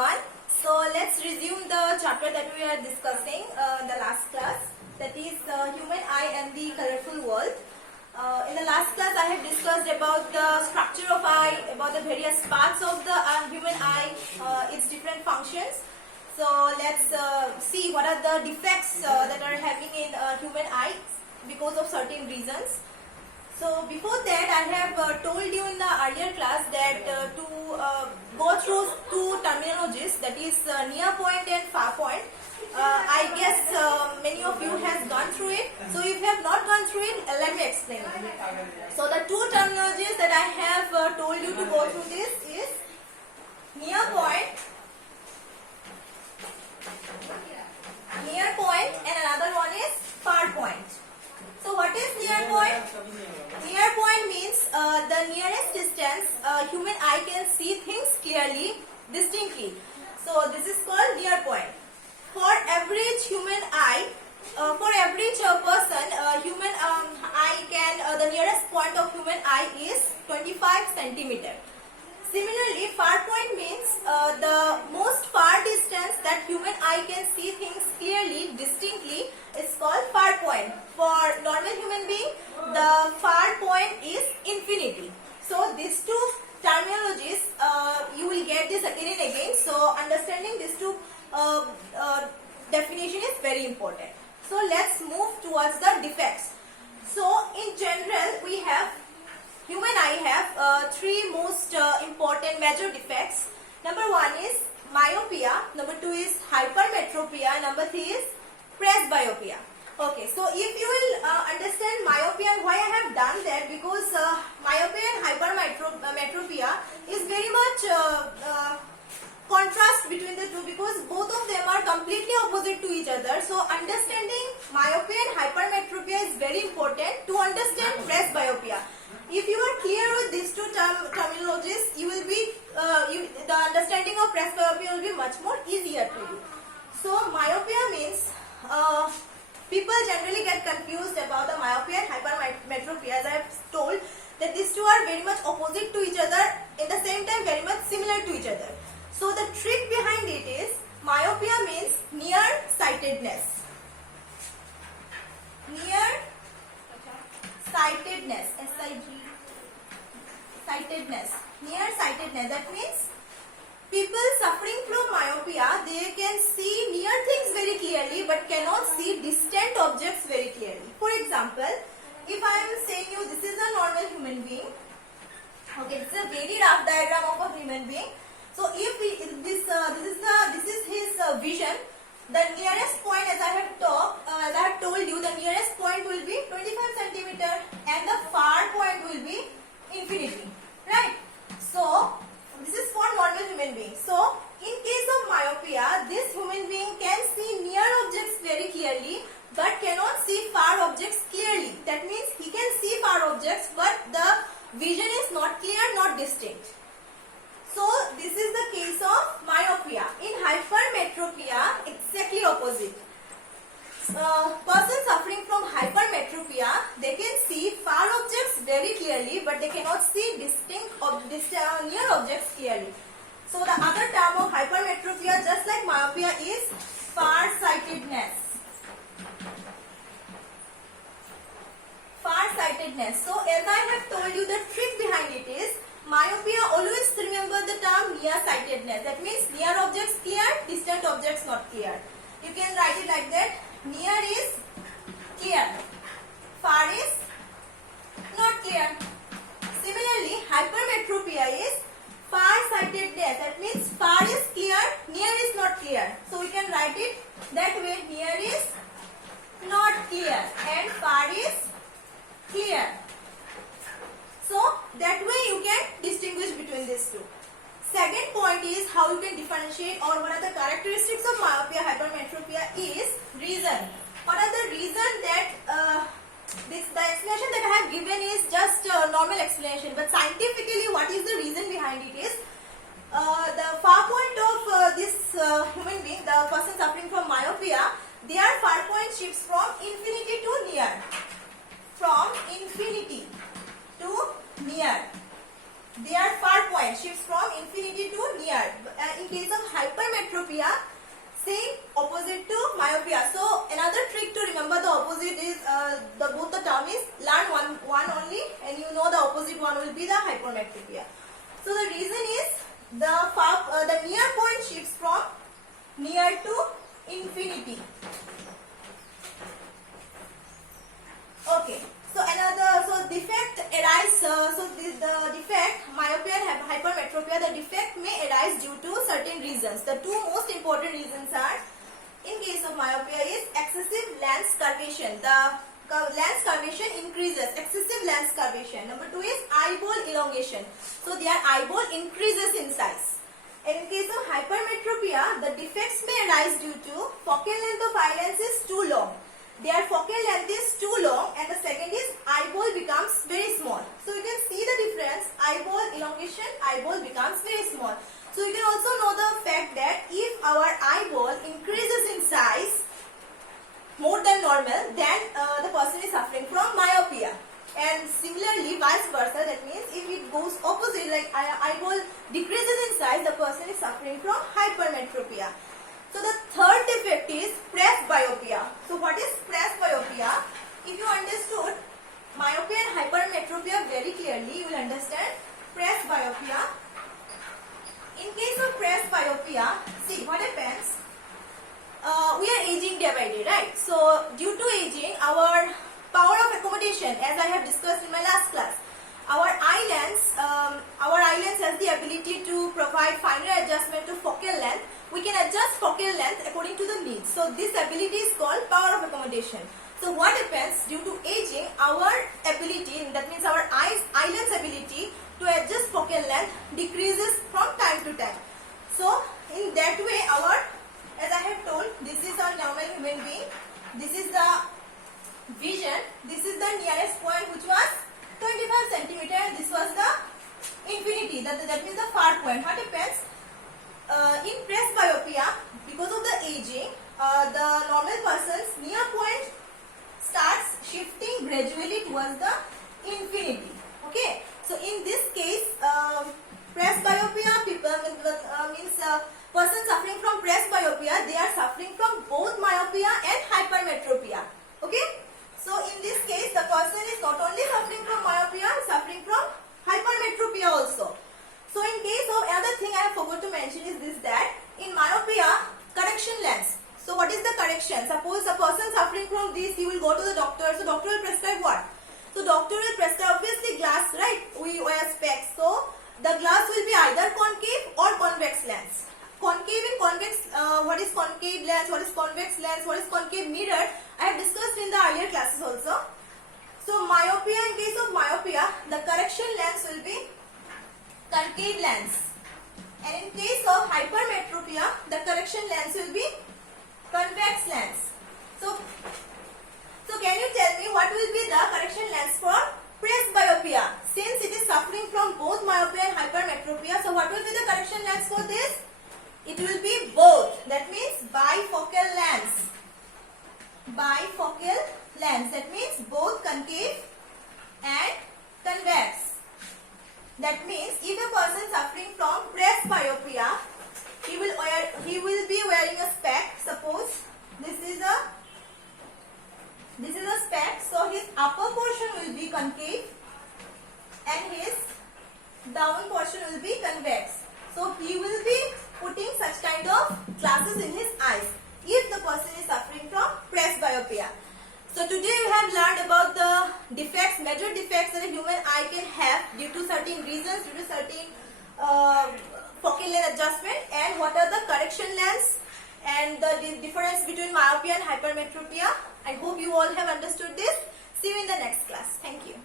everyone. So let's resume the chapter that we are discussing the last class, that is human eye and the colorful world. In the last class I have discussed about the structure of eye, about the various parts of the human eye, its different functions. So let's see what are the defects that are having in human eye because of certain reasons. So before that I have told you in the earlier class that to go through two terminologies, that is near point and far point. I guess many of you has gone through it. So if you have not gone through it, let me explain it. So the two terminologies that I have told you to go through this is near point and another one is far point. So what is near point? Near point means the nearest distance human eye can see things clearly, distinctly. So this is called near point. For average human eye, for average person, human eye can, the nearest point of human eye is 25 centimeter. Similarly, far point means the most far distance that human eye can see things clearly, distinctly is called far point. For normal human being, the far point is infinity. So these two terminologies, you will get this again and again. So understanding these two definition is very important. So let's move towards the defects. So in general, we have human eye have three most important major defects. Number one is myopia, number two is hypermetropia, number three is presbyopia. Okay, so if you will understand myopia and why I have done that, because myopia and hypermetropia is very much contrast between the two, because both of them are completely opposite to each other. So understanding myopia and hypermetropia is very important to understand presbyopia. If you are clear with these two terminologies, you will be the understanding of presbyopia will be much more easier to you. So myopia means people generally get confused about the myopia and hypermetropia. As I have told that these two are very much opposite to each other, in the same time very much similar to each other. So the trick behind it is myopia means near sightedness. Near sightedness, sightedness, near sightedness. That means people suffering from myopia, they can see near things very clearly but cannot see distant objects very clearly. For example, if I am saying you this is a normal human being, okay, this is a very rough diagram of a human being. So if this is his vision, the nearest point, as I have told you, the nearest point will be 25 centimeter and the far point will be infinity, right? So this is for normal human being. So in case of myopia, this human being can see near objects very clearly but cannot see far objects clearly. That means he can see far objects but the vision is not clear, not distinct. So this is the case of myopia. In hypermetropia, exactly opposite. Person suffering from hypermetropia, they can see far objects very clearly but they cannot see distinct near objects clearly. So the other term of hypermetropia, just like myopia, is farsightedness. Farsightedness. So as I have told you, the trick behind it is myopia, always remember the term near-sightedness. That means near objects clear, distant objects not clear. You can write it like that. Near is clear, far is not clear. Similarly, hypermetropia is far-sightedness. That means far is clear, near is not clear. So we can write it that way. Near is not clear and far is clear. So that way you can distinguish between these two. Second point is how you can differentiate, or what are the characteristics of myopia, hypermetropia is reason. What are the reason that the explanation that I have given is just a normal explanation, but scientifically what is the reason behind it is the far point of this human being, the person suffering from myopia, their far point shifts from infinity to near. From infinity to near. Their far point shifts from infinity to near. In case of hyper hypermetropia, same opposite to myopia. So another trick to remember the opposite is both the term is learn one only, and you know the opposite one will be the hypermetropia. So the reason is the near point shifts from near to infinity. Okay. So defect arise. The defect myopia and hypermetropia. The defect may arise due to certain reasons. The two most important reasons are, in case of myopia, is excessive lens curvation. The lens curvation increases. Excessive lens curvation. Number two is eyeball elongation. So their eyeball increases in size. And in case of hypermetropia, the defects may arise due to focal length of eyelens is too long. Their focal length is too long, and the second is eyeball becomes very small. So you can see the difference, eyeball elongation, eyeball becomes very small. So you can also know the fact that if our eyeball increases in size more than normal, then the person is suffering from myopia. And similarly vice versa, that means if it goes opposite, like eyeball decreases in size, the person is suffering from hypermetropia. So the third defect is presbyopia. So what is presbyopia? If you understood myopia and hypermetropia very clearly, you will understand presbyopia. In case of presbyopia, see what happens. We are aging day by day, right? So due to aging, our power of accommodation, as I have discussed in my last class, our eye lens has the ability to provide finer adjustment to focal length. We can adjust focal length according to the needs. So this ability is called power of accommodation. So what happens due to aging, our ability, that means our eye lens ability to adjust focal length decreases from time to time. So in that way, as I have told, this is a normal human being. This is the vision. This is the nearest point, which was 25 centimeter, and this was the infinity. That means the far point. What happens? In presbyopia, because of the aging, the normal person's near point starts shifting gradually towards the infinity. Okay, so in this case, presbyopia people means person suffering from presbyopia, they are suffering from both myopia and hypermetropia. Okay, so in this case, the person is not only suffering from myopia, suffering from hypermetropia also. So in case of another thing I forgot to mention is this, that in myopia, correction lens. So what is the correction? Suppose a person suffering from this, he will go to the doctor. So doctor will prescribe what? So doctor will prescribe obviously glass, right? We wear specs. So the glass will be either concave or convex lens. Concave and convex, what is concave lens, what is convex lens, what is concave mirror, I have discussed in the earlier classes also. So myopia, in case of myopia, the correction lens will be concave lens, and in case of hypermetropia, the correction lens will be convex lens. So can you tell me what will be the correction lens for presbyopia? Since it is suffering from both myopia and hypermetropia, so what will be the correction lens for this? It will be both. That means bifocal lens. Bifocal lens. That means both concave and convex. That means if a person suffering from presbyopia, he will be wearing a spec. Suppose this is a spec. So his upper portion will be concave and his down portion will be convex. So he will be putting such kind of glasses in his eyes if the person is suffering from presbyopia. So today we have learned about the defects, major defects that a human eye can have due to certain reasons, due to certain focal length adjustment, and what are the correction lens and the difference between myopia and hypermetropia. I hope you all have understood this. See you in the next class. Thank you.